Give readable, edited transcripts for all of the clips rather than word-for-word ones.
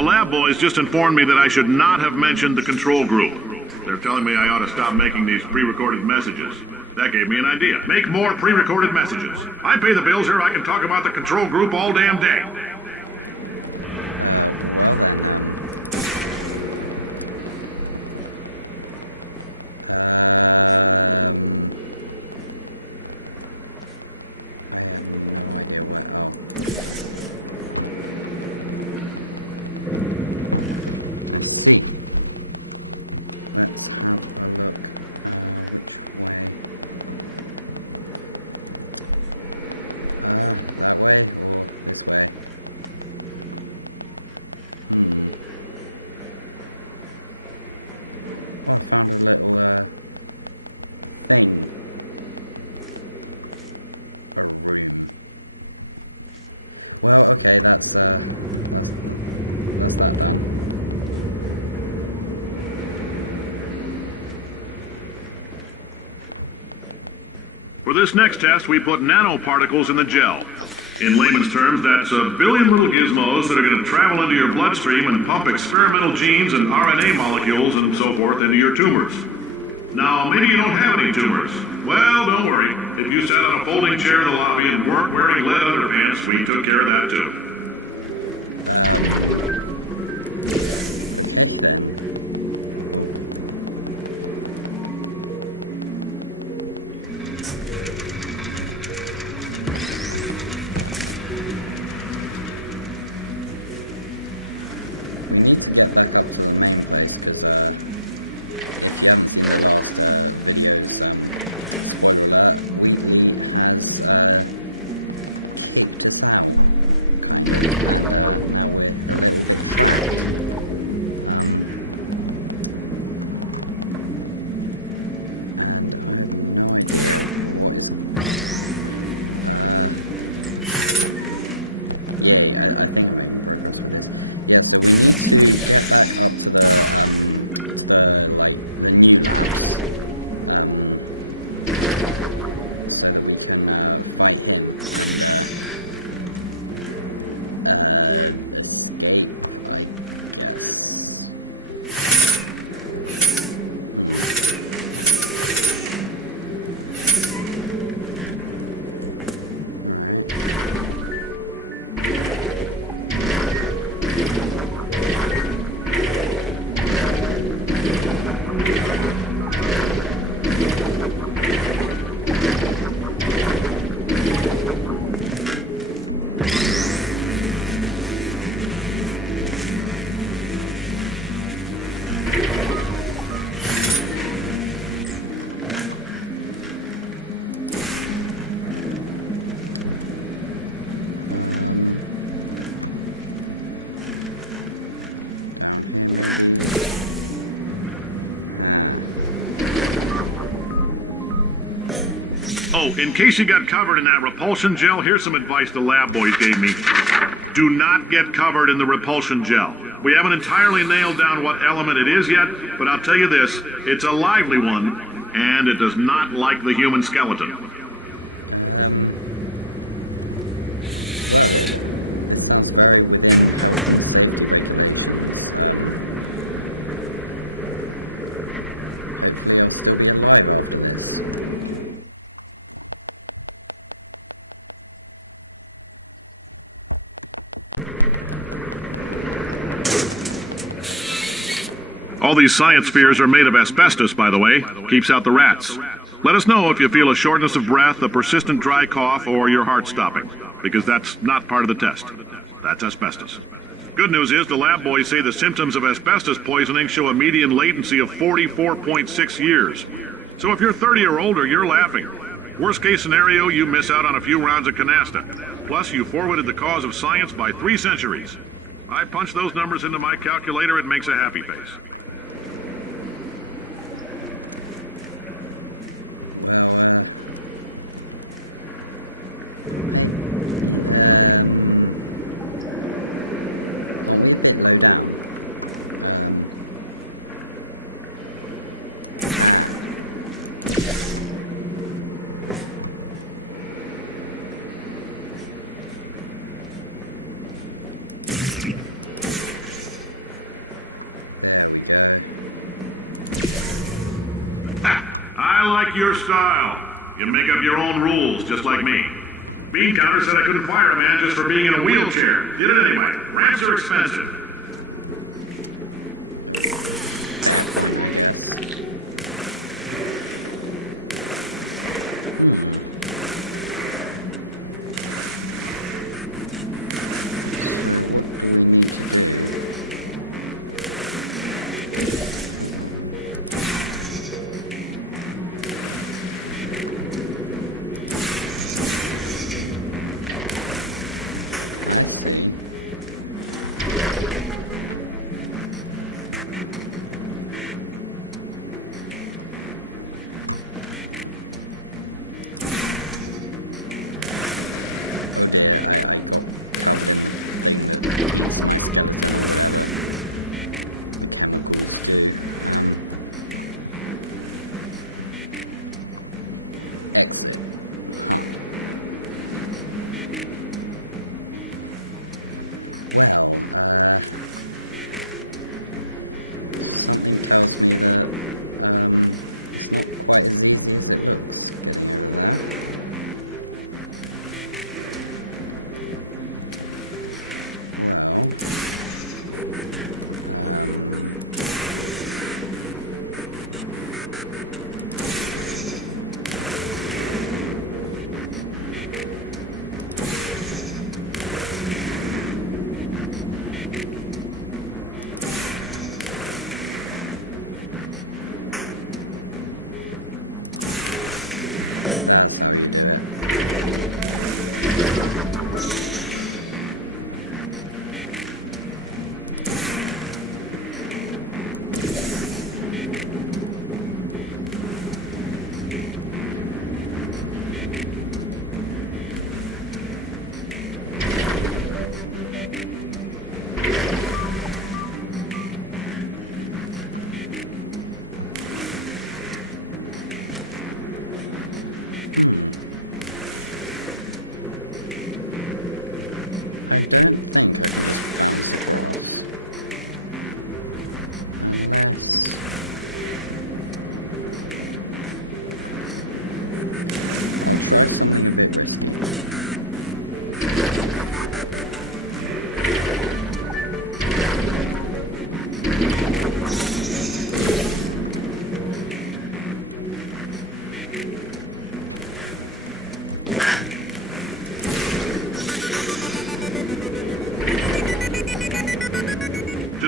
The lab boys just informed me that I should not have mentioned the control group. They're telling me I ought to stop making these pre-recorded messages. That gave me an idea. Make more pre-recorded messages. I pay the bills here, I can talk about the control group all damn day. For this next test, we put nanoparticles in the gel. In layman's terms, that's a billion little gizmos that are going to travel into your bloodstream and pump experimental genes and RNA molecules and so forth into your tumors. Now, maybe you don't have any tumors. Well, don't worry. If you sat on a folding chair in the lobby and weren't wearing lead underpants, we took care of that too. Oh, in case you got covered in that repulsion gel, here's some advice the lab boys gave me. Do not get covered in the repulsion gel. We haven't entirely nailed down what element it is yet, but I'll tell you this, it's a lively one, and it does not like the human skeleton. All these science spheres are made of asbestos, by the way. Keeps out the rats. Let us know if you feel a shortness of breath, a persistent dry cough, or your heart stopping, because that's not part of the test. That's asbestos. Good news is the lab boys say the symptoms of asbestos poisoning show a median latency of 44.6 years. So if you're 30 or older, you're laughing. Worst case scenario, you miss out on a few rounds of canasta. Plus, you forwarded the cause of science by 3 centuries. I punch those numbers into my calculator, it makes a happy face. I like your style. You make up your own rules, just like me. Bean Counter said I couldn't fire a man just for being in a wheelchair. Did it anyway. Ramps are expensive.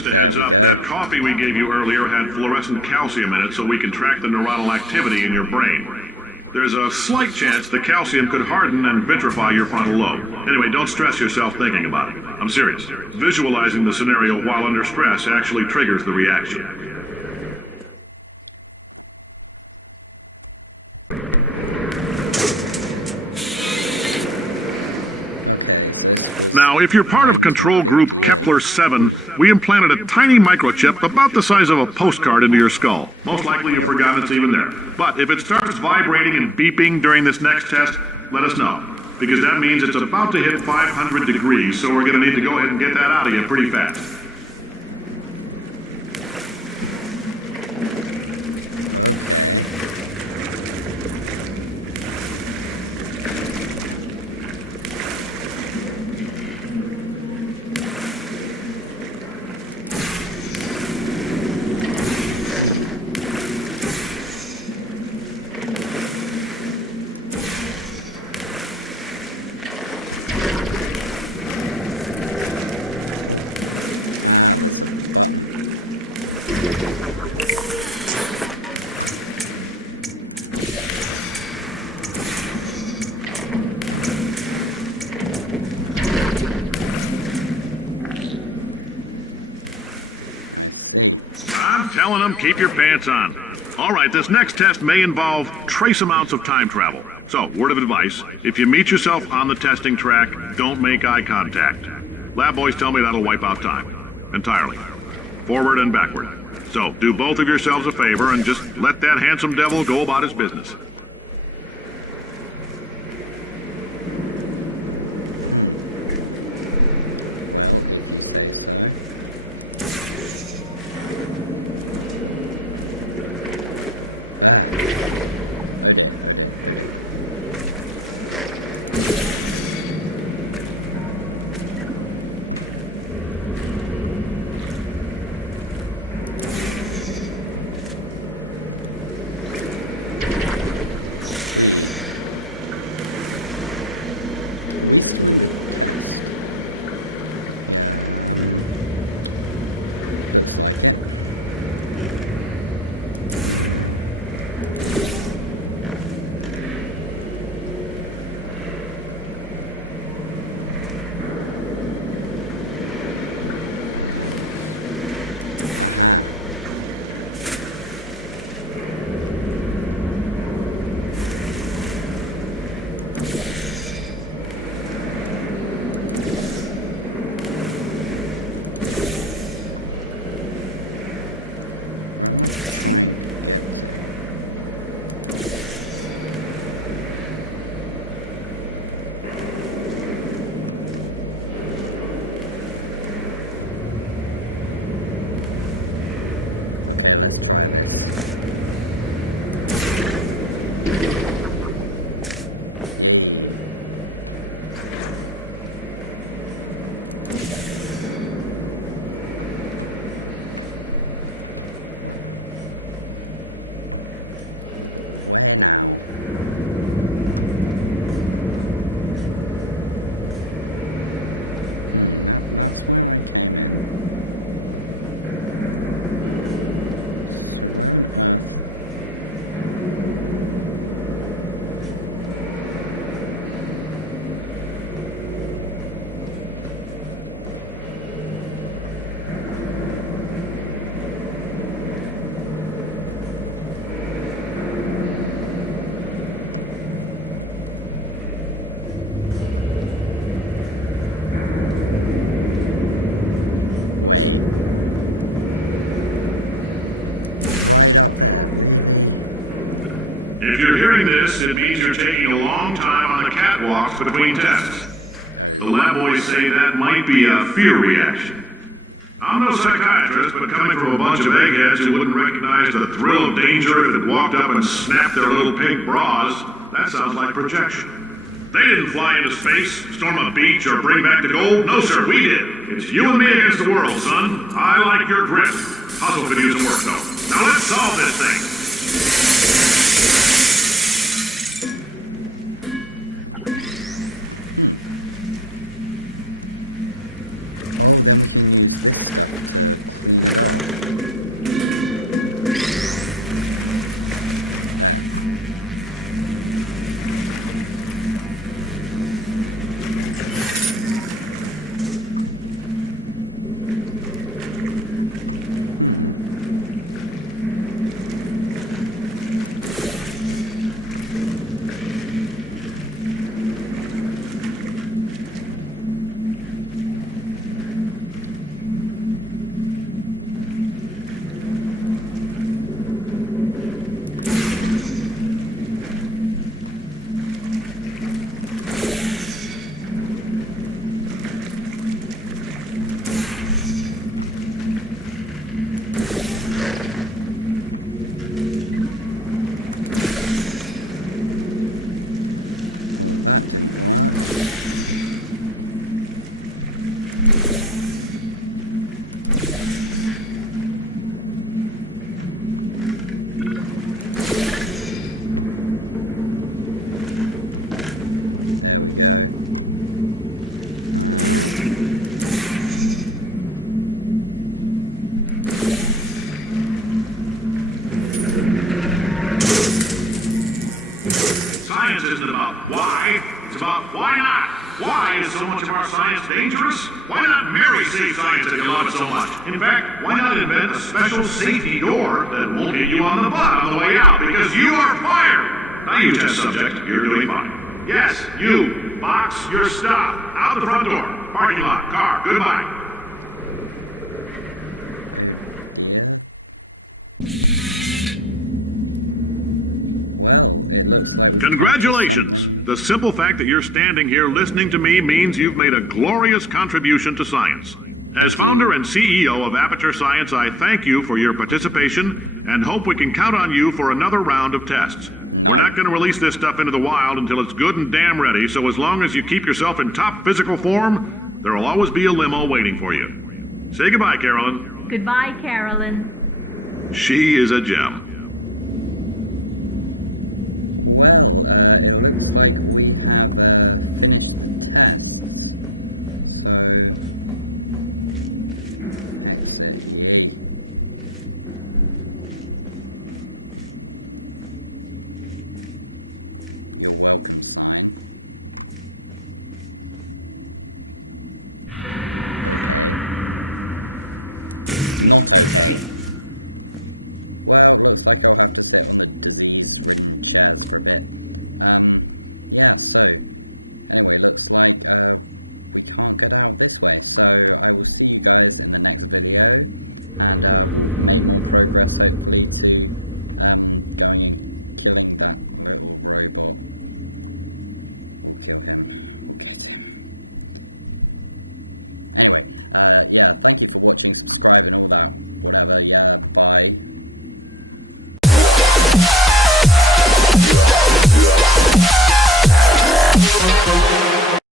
Heads up, that coffee we gave you earlier had fluorescent calcium in it so we can track the neuronal activity in your brain. There's a slight chance the calcium could harden and vitrify your frontal lobe. Anyway, don't stress yourself thinking about it. I'm serious. Visualizing the scenario while under stress actually triggers the reaction. Now, if you're part of control group Kepler-7, we implanted a tiny microchip about the size of a postcard into your skull. Most likely you've forgotten it's even there. But if it starts vibrating and beeping during this next test, let us know. Because that means it's about to hit 500 degrees, so we're going to need to go ahead and get that out of you pretty fast. Telling them, keep your pants on. All right, this next test may involve trace amounts of time travel. So, word of advice, if you meet yourself on the testing track, don't make eye contact. Lab boys tell me that'll wipe out time. Entirely. Forward and backward. So, do both of yourselves a favor and just let that handsome devil go about his business. If you're hearing this, it means you're taking a long time on the catwalks between tests. The lab boys say that might be a fear reaction. I'm no psychiatrist, but coming from a bunch of eggheads who wouldn't recognize the thrill of danger if it walked up and snapped their little pink bras, that sounds like projection. They didn't fly into space, storm a beach, or bring back the gold. No, sir, we did. It's you and me against the world, son. I like your grit. Hustle could use some work, though. Now let's solve this thing. is so much of our science dangerous? Why not marry safe science if you love it so much? In fact, why not invent a special safety door that won't hit you on the butt on the way out because you are fired? Now you test subject, you're doing fine. Yes, you. Box your stuff. Out the front door. Parking lot. Car. Goodbye. Congratulations! The simple fact that you're standing here listening to me means you've made a glorious contribution to science. As founder and CEO of Aperture Science, I thank you for your participation and hope we can count on you for another round of tests. We're not going to release this stuff into the wild until it's good and damn ready, so as long as you keep yourself in top physical form, there will always be a limo waiting for you. Say goodbye, Carolyn. Goodbye, Carolyn. She is a gem.